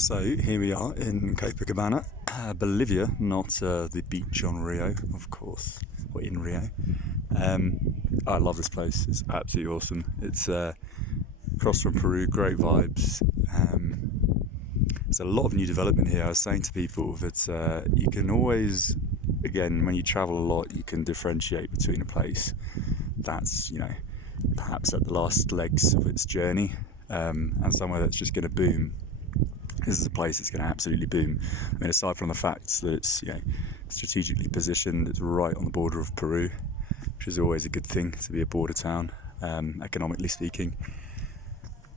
So here we are in Copacabana, Bolivia, not the beach on Rio, of course, or in Rio. I love this place, it's absolutely awesome. It's across from Peru, great vibes. There's a lot of new development here. I was saying to people that you can always, again, when you travel a lot, you can differentiate between a place that's, perhaps at the last legs of its journey, and somewhere that's just going to boom. This is a place that's going to absolutely boom. I mean, aside from the fact that it's strategically positioned, it's right on the border of Peru, which is always a good thing to be a border town, economically speaking.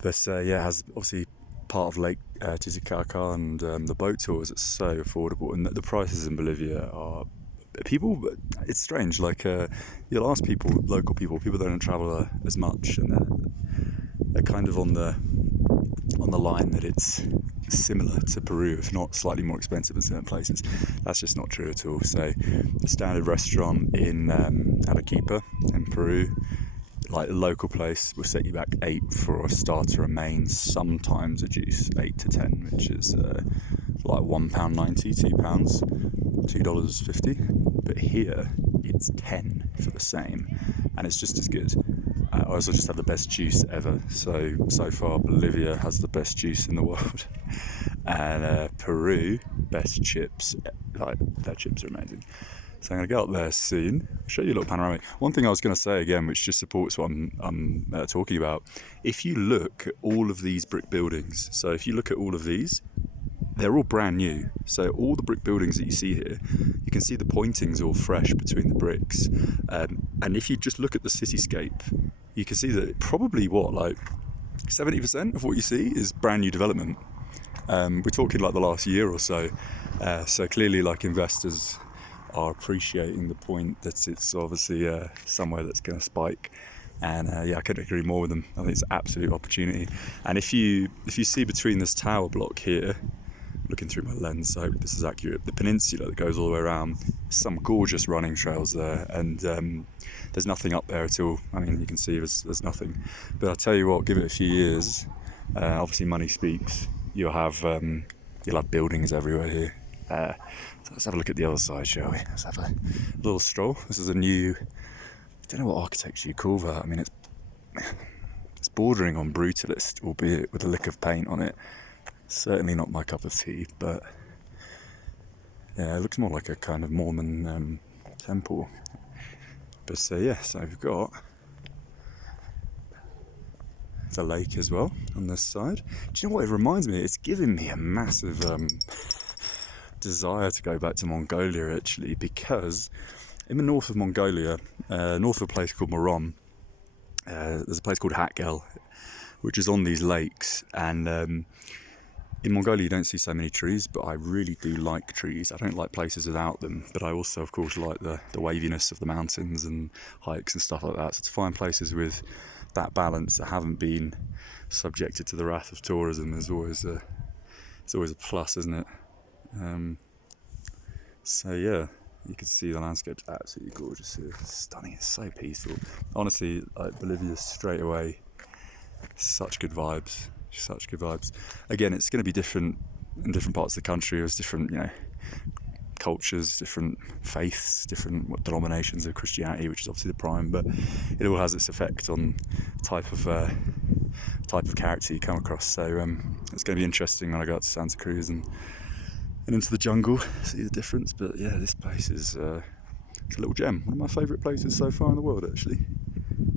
But it has obviously part of Lake Titicaca and the boat tours. It's so affordable, and the prices in Bolivia are. It's strange. You'll ask local people that don't travel as much, and they're kind of on the line that it's similar to Peru, if not slightly more expensive in certain places. That's just not true at all. So the standard restaurant in Arequipa in Peru, like a local place, will set you back $8 for a starter and main, sometimes a juice, 8 to 10, which is like £1.90, $2.50. But here it's 10 for the same, and it's just as good. I also just had the best juice ever. So far, Bolivia has the best juice in the world, and Peru, best chips. Like, their chips are amazing. So I'm going to go up there soon. I'll show you a little panoramic. One thing I was going to say again, which just supports what I'm talking about. If you look at all of these brick buildings, so if you look at all of these, they're all brand new. So all the brick buildings that you see here, you can see the pointings all fresh between the bricks. And if you just look at the cityscape, you can see that probably 70% of what you see is brand new development. We're talking like the last year or so. So clearly, investors are appreciating the point that it's obviously somewhere that's going to spike. And I couldn't agree more with them. I think it's an absolute opportunity. And if you see between this tower block here, looking through my lens, so I hope this is accurate, the peninsula that goes all the way around, some gorgeous running trails there, and there's nothing up there at all. I mean, you can see there's nothing. But I'll tell you what, give it a few years, obviously money speaks, you'll have buildings everywhere here. So let's have a look at the other side, shall we? Let's have a little stroll. This is a new, I don't know what architecture you call that. I mean, it's bordering on brutalist, albeit with a lick of paint on it. Certainly not my cup of tea, but yeah, it looks more like a kind of Mormon temple. But so we've got the lake as well on this side. Do you know what it reminds me? It's giving me a massive desire to go back to Mongolia, actually, because in the north of Mongolia, north of a place called Moron, there's a place called Hatgel, which is on these lakes, and in Mongolia you don't see so many trees, but I really do like trees. I don't like places without them, but I also, of course, like the waviness of the mountains and hikes and stuff like that. So to find places with that balance that haven't been subjected to the wrath of tourism is always a plus, isn't it? You can see the landscape's absolutely gorgeous here. It's stunning. It's so peaceful. Honestly, Bolivia straight away, such good vibes. Again, it's going to be different in different parts of the country. There's different, cultures, different faiths, different denominations of Christianity, which is obviously the prime. But it all has its effect on type of character you come across. So it's going to be interesting when I go out to Santa Cruz and into the jungle, see the difference. But yeah, this place is it's a little gem. One of my favourite places so far in the world, actually.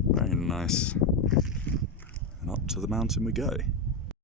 Very nice. And up to the mountain we go.